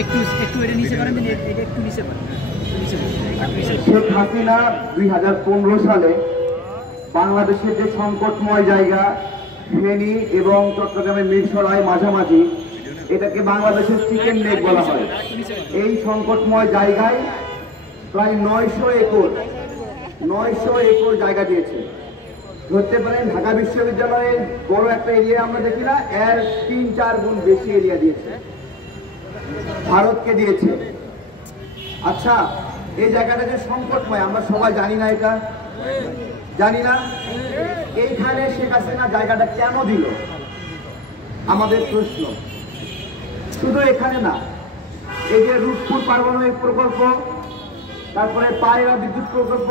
একটু একটু এটা নিচে করেন, এটা একটু নিচে করেন। শেখ হাসিনা 2015 সালে বাংলাদেশের যে সংকটময় জায়গা ফেনী এবং চট্টগ্রামের মিরসরাই মাঝামাঝি, এটাকে বাংলাদেশের চিকেন নেক বলা হয়। এই সংকটময় জায়গায় প্রায় 900 একর জায়গা দিয়েছে। ধরতে পারেন ঢাকা বিশ্ববিদ্যালয়ের বড় একটা এরিয়া আমরা দেখি না, এর 3-4 গুণ বেশি এরিয়া দিয়েছে, ভারতকে দিয়েছে। আচ্ছা, এই জায়গাটা যে সংকটময় আমরা সবাই জানি না, এটা জানি না। এইখানে শেখ হাসিনা জায়গাটা কেন দিল আমাদের প্রশ্ন। শুধু এখানে না, এই যে রূপপুর পারমাণবিক প্রকল্প, তারপরে পায়রা বিদ্যুৎ প্রকল্প,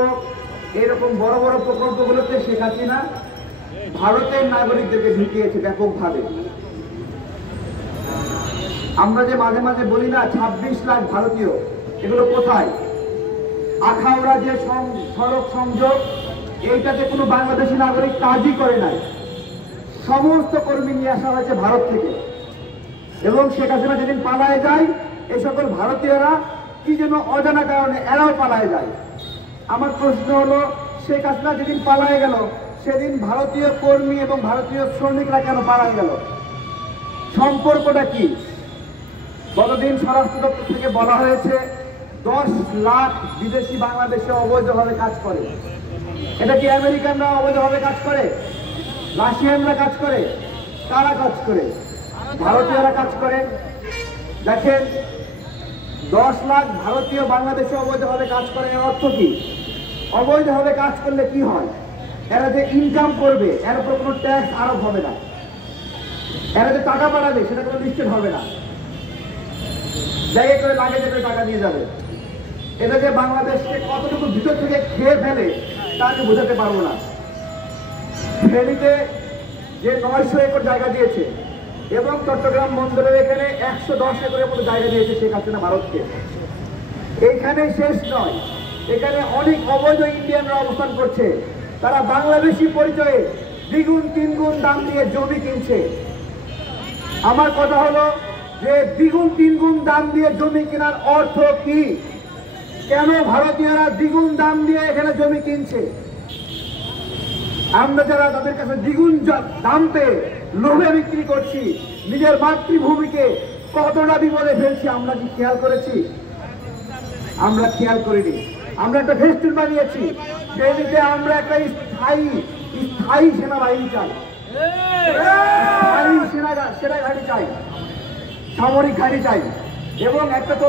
এরকম বড় বড় প্রকল্পগুলোতে শেখ হাসিনা ভারতের নাগরিকদেরকে ঢুকিয়েছে ব্যাপকভাবে। আমরা যে মাঝে মাঝে বলি না 26 লাখ ভারতীয়, এগুলো কোথায়? আখাউড়া যে সড়ক সংযোগ, এইটাতে কোনো বাংলাদেশি নাগরিক কাজই করে নাই, সমস্ত কর্মী নিয়ে আসা হয়েছে ভারত থেকে। এবং শেখ হাসিনা যেদিন পালায় যায়, এই সকল ভারতীয়রা কি যেন অজানা কারণে এরাও পালায় যায়। আমার প্রশ্ন হলো, শেখ হাসিনা যেদিন পালায় গেল, সেদিন ভারতীয় কর্মী এবং ভারতীয় শ্রমিকরা কেন পালায় গেল? সম্পর্কটা কি? গতদিন স্বরাষ্ট্র দপ্তর থেকে বলা হয়েছে 10 লাখ বিদেশি বাংলাদেশে অবৈধভাবে কাজ করে। এটা কি আমেরিকানরা অবৈধভাবে কাজ করে? রাশিয়ানরা কাজ করে? কারা কাজ করে? ভারতীয়রা কাজ করে। দেখেন, 10 লাখ ভারতীয় বাংলাদেশে অবৈধভাবে কাজ করে, এর অর্থ কি? অবৈধভাবে কাজ করলে কি হয়? এরা যে ইনকাম করবে, এর উপর কোনো ট্যাক্স আরোপ হবে না। এরা যে টাকা পাঠাবে, সেটা কোনো লিস্টেড হবে না। জায়গায় করে লাগে যে টাকা দিয়ে যাবে। এটা যে বাংলাদেশকে কতটুকু ভিতর থেকে খেয়ে ফেলে, তা আমি বোঝাতে পারবো না। ফেনীতে যে 900 একর জায়গা দিয়েছে এবং চট্টগ্রাম বন্দরের এখানে 110 একরের মতো জায়গা দিয়েছে শেখ হাসিনা ভারতকে। এইখানে শেষ নয়, এখানে অনেক অবৈধ ইন্ডিয়ানরা অবস্থান করছে। তারা বাংলাদেশি পরিচয়ে 2-3 দাম দিয়ে জমি কিনছে। আমার কথা হলো যে 2-3 দাম দিয়ে জমি কেনার অর্থ কি? কেন ভারতীয়রা 2 দাম দিয়ে এখানে জমি কিনছে? আমরা যারা তাদের কাছে 2 দাম পেয়ে লোভে বিক্রি করছি, নিজের মাতৃভূমিকে কতটা বিপদে ফেলছি, আমরা কি খেয়াল করেছি? আমরা খেয়াল করিনি। আমরা একটা ফেস্টুন বানিয়েছি, সেই দিকে আমরা একটা স্থায়ী সেনাবাহিনী চাই, সেনা ঘাঁটি চাই, সামরিক ঘাঁটি চাই, এবং একটা তো